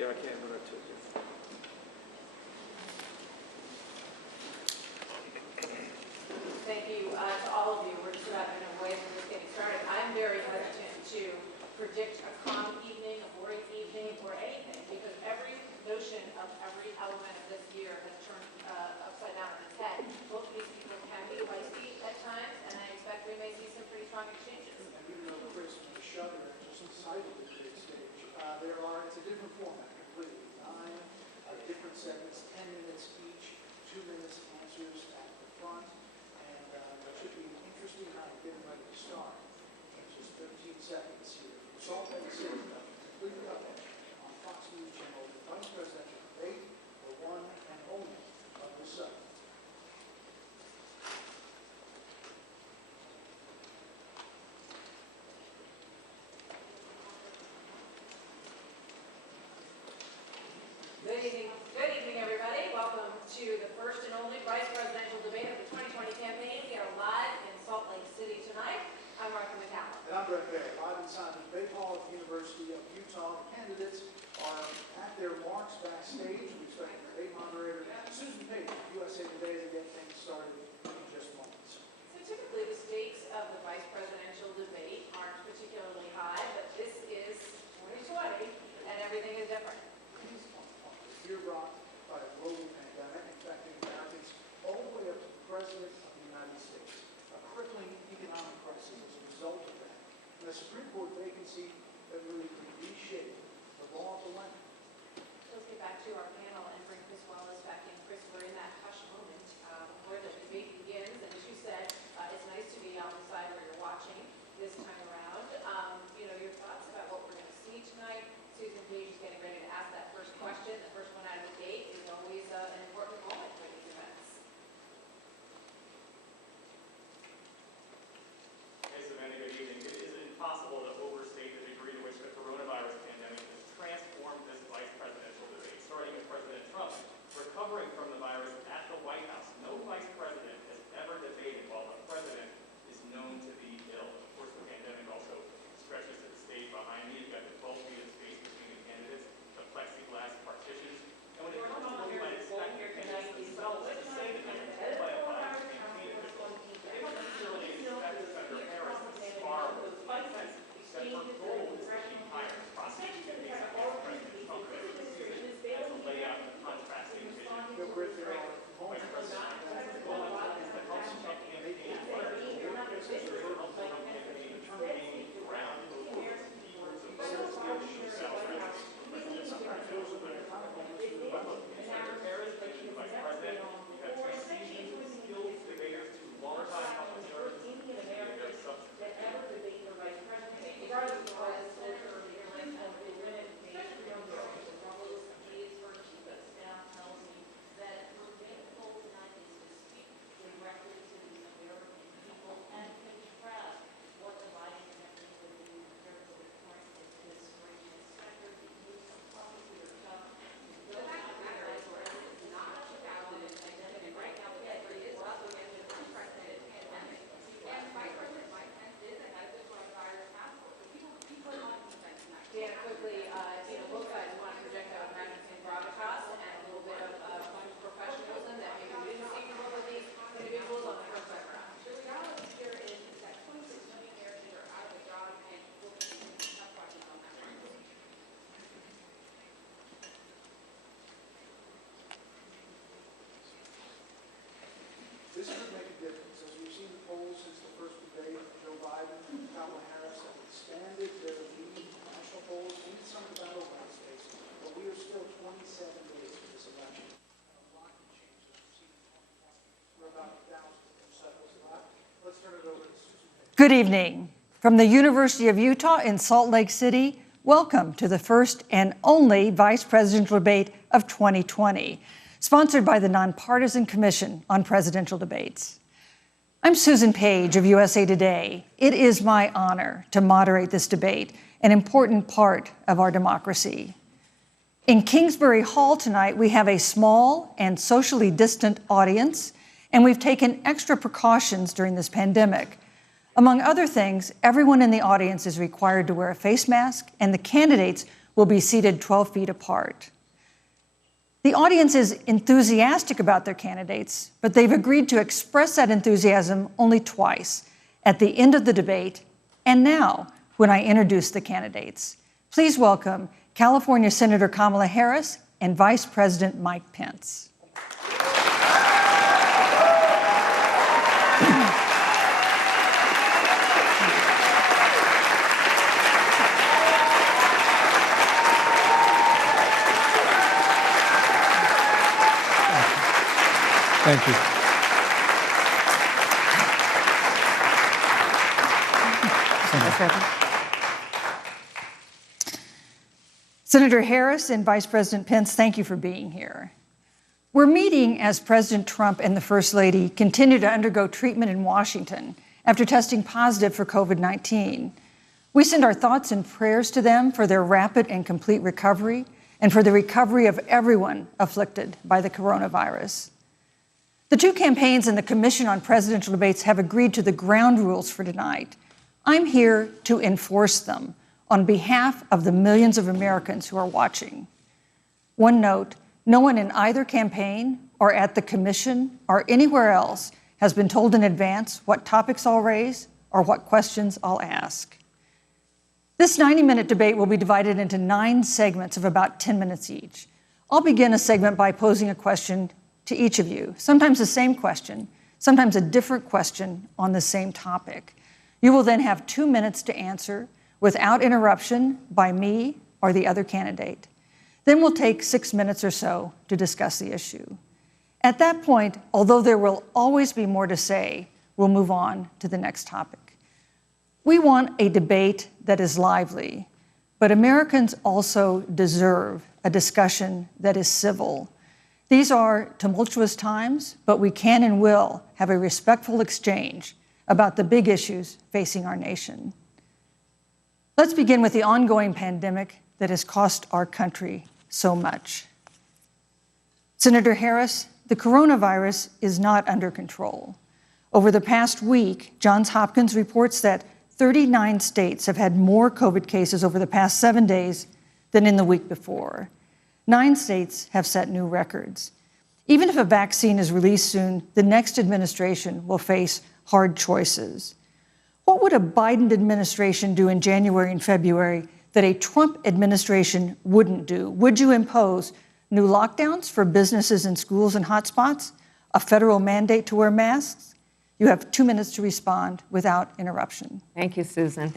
Yeah, I can't run to it. Thank you to all of you. We're just about in a way we're just getting started. I'm very hesitant to predict a calm evening, a boring evening, or anything, because every notion of every element of this year has turned upside down on its head. Both of these people can be feisty at times, and I expect we may see some pretty strong exchanges. And even though Chris was a shudder just inside of the big stage, it's a different format completely. 9 different segments, 10 minutes each, 2 minutes answers at the front, and it should be an interesting night getting ready to start in just 13 seconds here. Salt Lake City, completely up on Fox News Channel, the Vice Presidential debate, the one and only of the South. Good evening, everybody. Welcome to the first and only vice presidential debate of the 2020 campaign. We are live in Salt Lake City tonight. I'm Martha McCallum. And I'm Brett Bay, live inside the debate hall at the University of Utah. The candidates are at their marks backstage. We expect the debate moderator, Susan Page of USA Today, to get things started in just moments. So typically the stakes of the vice presidential debate aren't particularly high, but this is 2020 and everything is different. Year rocked by a global pandemic affecting Americans all the way up to the President of the United States. A crippling economic crisis as a result of that. And a Supreme Court vacancy that really could reshape the law of the land. Let's get back to our panel and bring Chris Wallace back in. Chris, we're in that hush moment before the debate begins. And as you said, it's nice to be out the side where you're watching this time around. Your thoughts about what we're going to see tonight. Susan Page is getting ready to ask that first question. The first one out of the gate is always an important moment for these events. Hey, Savannah, good evening. It is impossible to overstate the degree to which the coronavirus pandemic has transformed this vice presidential debate, starting with President Trump recovering from the virus at the White House. No vice president has ever debated while the president is known to be ill. Of course, the pandemic also stretches to the stage behind me. You've got the 12 feet of space between the candidates, the plexiglass partitions. And when it comes to what you might expect your candidates themselves to say that they're told by a Biden campaign official, they don't necessarily expect Senator Harris to spar with defense, that her goal is to keep higher prosecute the case against President Trump. But and to lay out the contrasting vision. Vice President Trump's goal is to help Trump campaign players work with the Trump campaign, determining ground rules, keywords of policy issues, South sometimes those are the kind of moments we love. Senator Harris, the Vice President, you have two seasoned, skilled debaters, two longtime public servants, and their substitute. Regardless of what I said earlier, like the women page, the struggles and needs for chief of staff tells me that her main goal tonight is to speak directly to these American people and contrast what the Biden campaign would do compared to the current administration. Sector, the use of policy or tough. The fact of the matter is, it's not about the pandemic right now, but it is also against an unprecedented pandemic. And Vice President Mike Pence is ahead of the coronavirus task force. Dan, quickly, both sides want to project out imagine some gravitas and a little bit of professionalism that maybe we didn't see from both of these individuals on the first time around. The reality here is that 26 million Americans are out of a job and will be tough questions on that front. This could make a difference. As we've seen the polls since the first debate, Joe Biden and Kamala Harris have expanded their lead in national polls into some of the battleground states, but we are still 27 days from this election. And a lot can change as we've seen in 2020. We're about 1,000 seconds left. Let's turn it over to Susan Page. Good evening. From the University of Utah in Salt Lake City, welcome to the first and only vice presidential debate of 2020, sponsored by the Nonpartisan Commission on Presidential Debates. I'm Susan Page of USA Today. It is my honor to moderate this debate, an important part of our democracy. In Kingsbury Hall tonight, we have a small and socially distant audience, and we've taken extra precautions during this pandemic. Among other things, everyone in the audience is required to wear a face mask, and the candidates will be seated 12 feet apart. The audience is enthusiastic about their candidates, but they've agreed to express that enthusiasm only twice, at the end of the debate and now when I introduce the candidates. Please welcome California Senator Kamala Harris and Vice President Mike Pence. Thank you. Senator Harris and Vice President Pence, thank you for being here. We're meeting as President Trump and the First Lady continue to undergo treatment in Washington after testing positive for COVID-19. We send our thoughts and prayers to them for their rapid and complete recovery and for the recovery of everyone afflicted by the coronavirus. The two campaigns and the Commission on Presidential Debates have agreed to the ground rules for tonight. I'm here to enforce them on behalf of the millions of Americans who are watching. One note, no one in either campaign or at the Commission or anywhere else has been told in advance what topics I'll raise or what questions I'll ask. This 90-minute debate will be divided into 9 segments of about 10 minutes each. I'll begin a segment by posing a question to each of you, sometimes the same question, sometimes a different question on the same topic. You will then have 2 minutes to answer without interruption by me or the other candidate. Then we'll take 6 minutes or so to discuss the issue. At that point, although there will always be more to say, we'll move on to the next topic. We want a debate that is lively, but Americans also deserve a discussion that is civil. These are tumultuous times, but we can and will have a respectful exchange about the big issues facing our nation. Let's begin with the ongoing pandemic that has cost our country so much. Senator Harris, the coronavirus is not under control. Over the past week, Johns Hopkins reports that 39 states have had more COVID cases over the past 7 days than in the week before. 9 states have set new records. Even if a vaccine is released soon, the next administration will face hard choices. What would a Biden administration do in January and February that a Trump administration wouldn't do? Would you impose new lockdowns for businesses and schools and hotspots? A federal mandate to wear masks? You have 2 minutes to respond without interruption. Thank you, Susan.